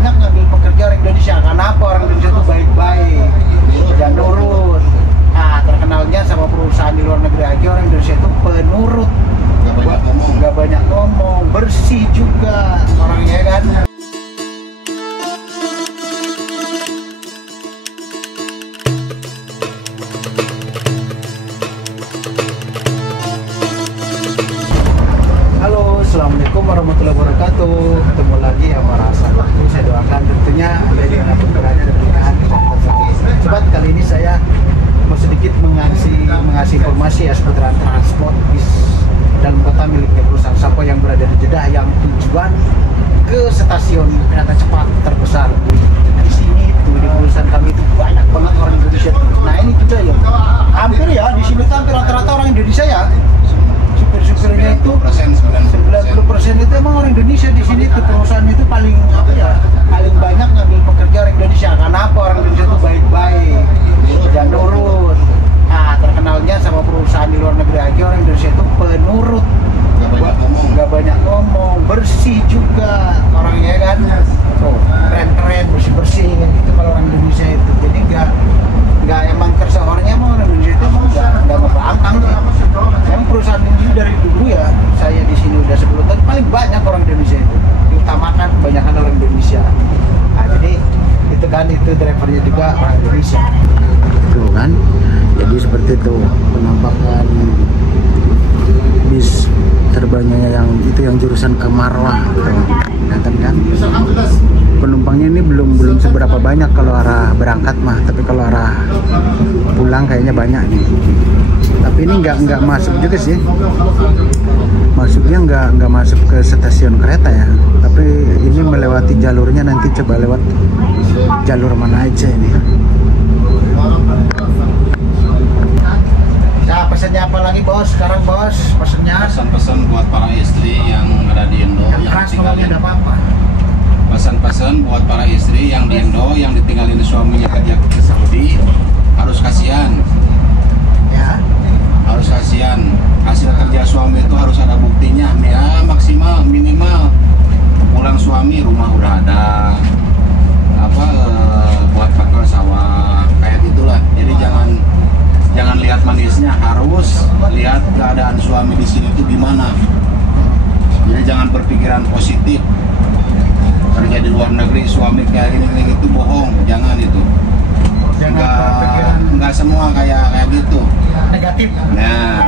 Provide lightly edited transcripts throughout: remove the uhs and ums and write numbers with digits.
banyak ngambil pekerja orang Indonesia. Karena apa? Orang Indonesia itu baik-baik dan nurut. Nah, terkenalnya sama perusahaan di luar negeri aja orang Indonesia itu penurut, nggak banyak ngomong, bersih juga orangnya kan. Halo, assalamualaikum warahmatullahi wabarakatuh. Ketemu lagi sama Rasa. Saya doakan tentunya Anda dimanapun berada dan pernikahan. Sobat, kali ini saya mau sedikit mengasih informasi ya seputaran transport bis dalam kota miliknya perusahaan Sapo yang berada di Jeddah yang tujuan ke stasiun kereta cepat terbesar di sini. Itu di perusahaan kami itu banyak banget orang Indonesia. Nah ini juga ya, hampir ya di sini tuh hampir rata-rata orang Indonesia ya. Supir-supirnya itu 90% itu emang orang Indonesia. Di sini tuh perusahaan itu paling apa ya, paling banyak ngambil pekerja orang Indonesia. Karena apa? Orang Indonesia itu baik-baik dan nurut. Nah, terkenalnya sama perusahaan di luar negeri aja orang Indonesia itu penurut, nggak banyak ngomong, bersih juga orangnya kan. Oh, keren-keren, bersih-bersih kan itu kalau orang Indonesia itu. Jadi nggak emang kerja orangnya, emang orang Indonesia itu emang nggak ngebangkang sih. Emang perusahaan ini dari dulu ya, saya di sini udah 10 tahun, paling banyak orang Indonesia itu diutamakan, kebanyakan orang Indonesia. Nah, jadi itu kan, itu drivernya juga orang Indonesia tuh kan. Jadi seperti itu penampakan bis terbangnya yang jurusan ke Marwah gitu. Kelihatan kan? Penumpangnya ini belum seberapa banyak kalau arah berangkat mah, tapi kalau arah pulang kayaknya banyak nih. Tapi ini nggak masuk juga sih. Masuknya nggak masuk ke stasiun kereta ya. Tapi ini melewati jalurnya, nanti coba lewat jalur mana aja ini. Nah, pesannya apa lagi bos? Sekarang bos, pesannya pesan-pesan buat para istri yang ada di Indo yang ditinggalin. Ada apa-apa? Pesan-pesan buat para istri yang di Indo yang ditinggalin suaminya kerja ke Saudi, harus kasihan. Ya. Harus kasihan. Hasil kerja suami itu harus ada buktinya. Ya maksimal minimal pulang suami rumah udah ada buat bakar sawah kayak gitulah. Jadi jangan lihat manisnya, harus lihat keadaan suami di sini itu gimana. Jadi jangan berpikiran positif. Kerja di luar negeri suami kayak gini itu bohong, jangan itu. Enggak semua kayak gitu. Negatif. Nah,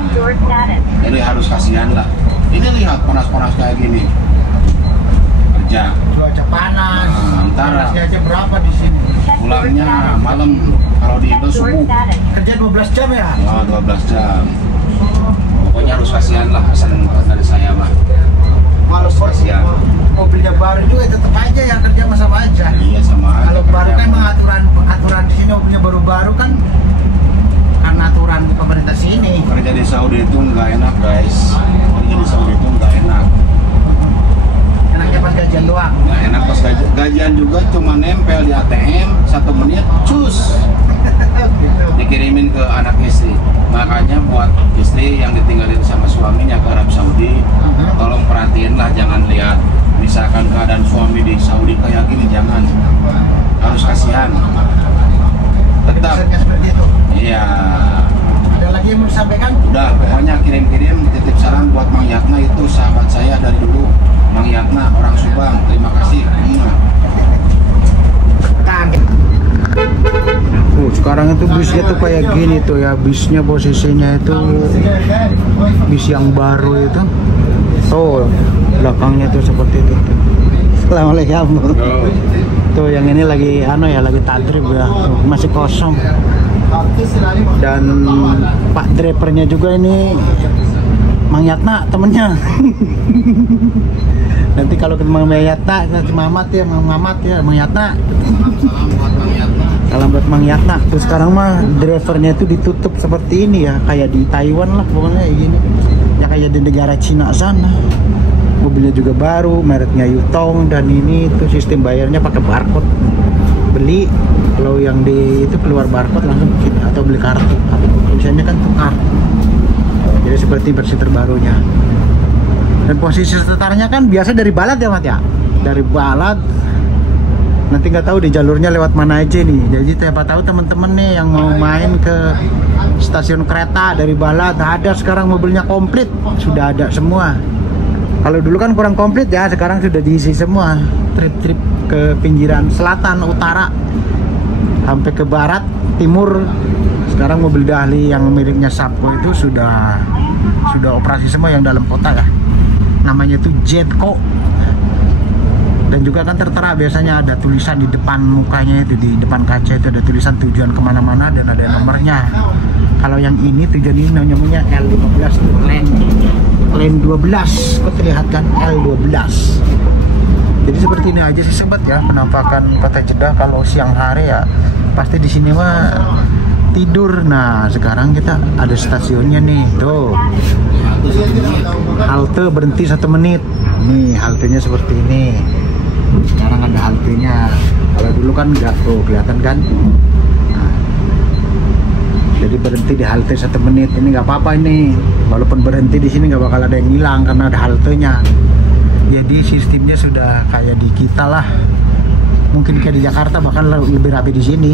jadi harus kasihan lah. Ini lihat panas-panas kayak gini. Kerja. Cuaca panas. Antara. Panasnya aja berapa di sini? Pulangnya malam, kalau di Indo subuh. Kerja 12 jam ya? Oh, 12 jam. Pokoknya harus kasihan lah, pesan dari saya mah. Kalau kasihan. Mobilnya baru juga tetap aja yang kerja sama aja. Iya sama aja. Kalau baru kan aturan di sini mobilnya baru-baru kan karena aturan pemerintah sini. Kerja di Saudi itu nggak enak guys. Kerja di Saudi itu nggak enak. Enaknya pas gajian doang. Nggak enak pas gajian juga cuma nempel di ATM 1 menit, cus. Gitu. Dikirimin ke anak istri. Makanya buat istri yang ditinggalin sama suaminya ke Arab Saudi, tolong perhatiin lah, jangan lihat misalkan keadaan suami di Saudi kayak gini, jangan. Harus kasihan. Tetap. Seperti itu. Iya. Ada lagi yang mau disampaikan? Udah, pokoknya kirim-kirim titip salam buat Mang Yatna, itu sahabat saya dari dulu. Mang Yatna orang Subang, terima kasih. Sekarang itu bisnya tuh kayak gini tuh ya, bisnya posisinya itu bis yang baru itu. Tuh belakangnya tuh seperti itu tuh. Assalamualaikum. Tuh yang ini lagi lagi tadrib ya, masih kosong. Dan Pak drivernya juga ini Mang Yatna temennya. Nanti kalau ketemu Mang Yatna, nanti Mamat ya, Mang Yatna. Salam buat Mang Yatna. Terus sekarang mah drivernya itu ditutup seperti ini ya, kayak di Taiwan lah pokoknya kayak gini. Ya kayak di negara Cina sana. Mobilnya juga baru, mereknya Yutong, dan ini tuh sistem bayarnya pakai barcode. Beli, kalau yang di itu keluar barcode langsung kita, atau beli kartu. Biasanya kan tukar. Jadi seperti versi terbarunya. Dan posisi setarnya kan biasa dari Balad ya Mat ya? Dari Balad Nanti nggak tahu di jalurnya lewat mana aja nih. Jadi siapa tahu teman-teman nih yang mau main ke stasiun kereta dari Balad, ada sekarang mobilnya komplit, sudah ada semua. Kalau dulu kan kurang komplit ya, sekarang sudah diisi semua. Trip-trip ke pinggiran selatan, utara, sampai ke barat, timur. Sekarang mobil Dahli yang miliknya Sapko itu sudah operasi semua yang dalam kota ya. Namanya itu Jetco. Dan juga kan tertera biasanya ada tulisan di depan mukanya itu, di depan kaca itu ada tulisan tujuan kemana-mana dan ada nomornya. Kalau yang ini tujuan ini namanya L15 lane 12, kok terlihat kan L12. Jadi seperti ini aja sih sobat ya penampakan Kota Jeddah kalau siang hari ya. Pasti di sini mah tidur. Nah sekarang kita ada stasiunnya nih, tuh halte berhenti 1 menit. Nih haltenya seperti ini. Sekarang ada haltenya. Kalau dulu kan nggak, tuh kelihatan kan. Nah, jadi berhenti di halte 1 menit. Ini nggak apa-apa ini. Walaupun berhenti di sini nggak bakal ada yang hilang karena ada haltenya. Jadi sistemnya sudah kayak di kita lah. Mungkin kayak di Jakarta, bahkan lebih rapi di sini.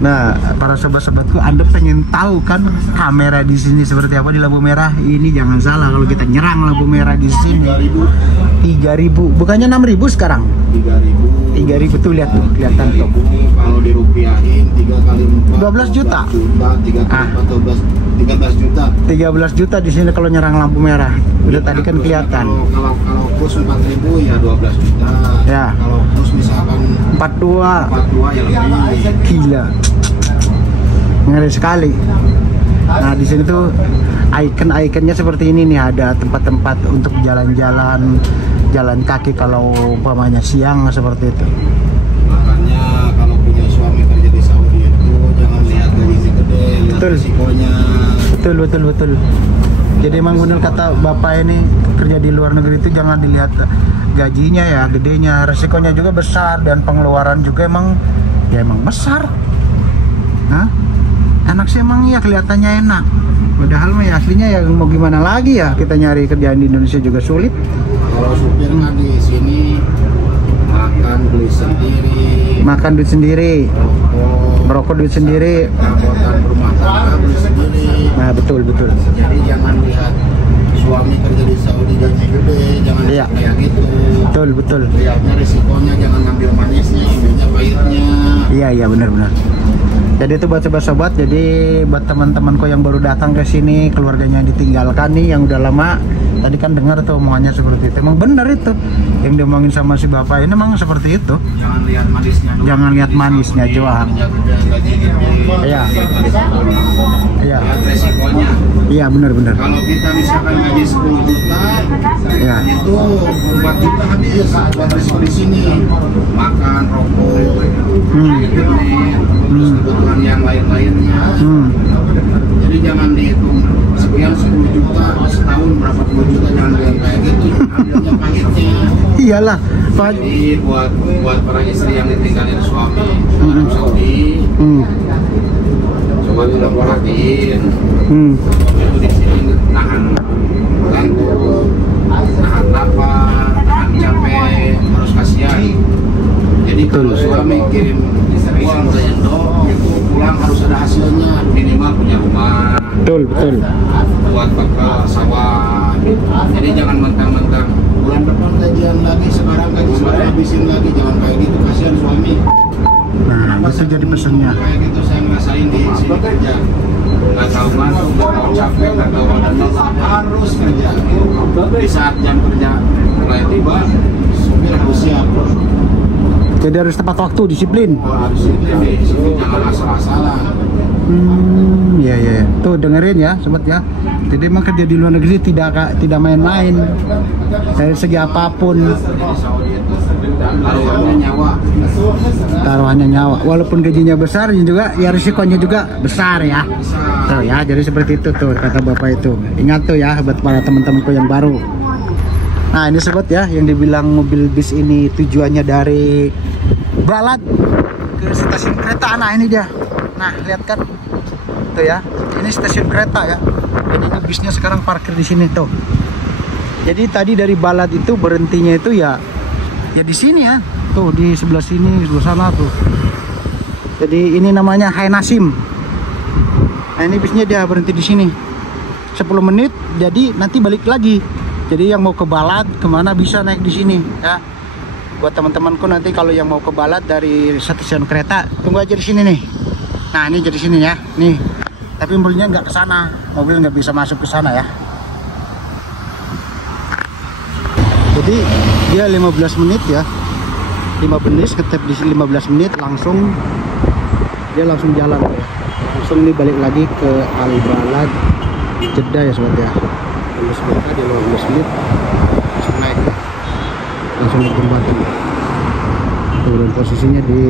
Nah, para sobat-sobatku, Anda pengen tahu kan kamera di sini seperti apa di lampu merah? Ini jangan salah, kalau kita nyerang lampu merah di sini 3.000, bukannya 6.000 sekarang? 3.000 tuh, lihat tuh, kelihatan tuh. Kalau dirupiahin 3 kali 4 12 juta. 3 kali 13 juta. 13 juta di sini kalau nyerang lampu merah. Udah tadi kan kelihatan. Kalau kurs 4.000 ya 12 juta. Ya. Kalau kurs misalkan 42 ya lebih. Gila. Ngeri sekali. Nah, di sini tuh icon-iconnya seperti ini nih, ada tempat-tempat untuk jalan-jalan, jalan kaki kalau umpamanya siang seperti itu. Makanya kalau punya suami kerja di Saudi itu jangan lihat gajinya gede, lihat Betul. risikonya. Betul. Jadi emang benar kata Bapak ini, kerja di luar negeri itu jangan dilihat gajinya ya, gedenya, resikonya juga besar dan pengeluaran juga emang besar. Hah? Enak sih emang ya, kelihatannya enak. Padahal mah ya aslinya ya mau gimana lagi ya, kita nyari kerjaan di Indonesia juga sulit. Kalau supir kan di sini makan duit sendiri, Merokok duit sendiri. perabotan rumah tangga duit sendiri. Nah, betul. Jadi jangan lihat suami kerja di Saudi gaji gede, jangan Iya. kayak gitu. Betul. Lihatnya risikonya, jangan ngambil manisnya, ambilnya pahitnya. Iya benar. Jadi itu buat sobat-sobat, jadi buat teman-temanku yang baru datang ke sini, keluarganya ditinggalkan nih yang udah lama. Tadi kan dengar tuh omongannya seperti itu. Emang benar itu yang diomongin sama si bapak ini, emang seperti itu. Jangan lihat manisnya doang. Jangan lihat manisnya doang. Gaji gede. Iya. Lihat resikonya. Iya benar. Kalau kita misalkan gaji 10 juta, Iya. itu 4 juta habis buat risiko di sini. Makan, rokok, internet, terus kebutuhan yang lain-lainnya. Jadi jangan dihitung sekian 10 juta setahun berapa puluh juta, jangan lihat kayak gitu. Ambilnya pahitnya. Iyalah, Pak. Jadi buat para istri yang ditinggalin suami Arab Saudi, coba kita perhatiin. Itu di sini nahan ngantuk, nahan lapar, nahan capek, harus kasihan. Jadi kalau suami kirim uang ke Indo, itu pulang harus ada hasilnya, minimal punya rumah. Betul. Buat bekal sawah. Jadi jangan mentang-mentang bulan depan gajian lagi, sekarang habisin lagi, jangan kayak gitu, kasihan suami. Nah, itu jadi pesannya. Kayak gitu saya ngerasain di sini kerja. Nggak tahu ngantuk, nggak tahu capek, nggak tahu ada lelah, harus kerja. Di saat jam kerja mulai tiba, supir harus siap. Jadi harus tepat waktu, disiplin. Harus disiplin, jangan asal-asalan. Iya. Tuh dengerin ya, sobat ya. Jadi emang kerja di luar negeri tidak main-main. Dari segi apapun. Taruhannya nyawa. Walaupun gajinya besar juga, ya risikonya juga besar ya. Tuh ya, jadi seperti itu tuh kata Bapak itu. Ingat tuh ya buat para teman-temanku yang baru. Nah, ini sobat ya, yang dibilang mobil bis ini tujuannya dari Balad ke stasiun kereta. Nah, ini dia. Nah, lihat kan. Tuh ya. Ini stasiun kereta ya. Dan ini bisnya sekarang parkir di sini tuh. Jadi tadi dari Balad itu berhentinya itu ya Ya di sini ya. Tuh di sebelah sini, sebelah sana tuh. Jadi ini namanya Hai Nasim. Nah ini bisnya dia berhenti di sini 10 menit, jadi nanti balik lagi. Jadi yang mau ke Balat kemana bisa naik di sini ya. Buat teman-temanku nanti kalau yang mau ke Balat dari stasiun kereta, tunggu aja di sini nih. Nah ini jadi sini ya, nih. Tapi mobilnya nggak ke sana, mobil nggak bisa masuk ke sana ya. Jadi dia 15 menit ya, 15 ketep di sini 15 menit langsung dia langsung jalan ya. Langsung ini balik lagi ke Al Balad Jeddah ya sobat ya. 15 menit dia 15 menit langsung naik ya. Langsung naik jembatan. Tuh, dan posisinya di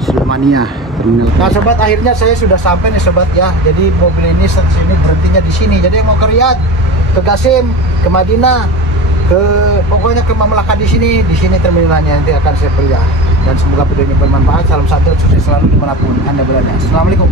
Islamania terminal. Nah sobat, akhirnya saya sudah sampai nih sobat ya. Jadi mobil ini sini berhentinya di sini. Jadi yang mau ke Riyadh, ke Qasim, ke Madinah, pokoknya ke Mamlaka di sini terminalnya nanti akan saya beri ya. Dan semoga videonya bermanfaat. Salam satu, sukses selalu dimanapun Anda berada. Assalamualaikum.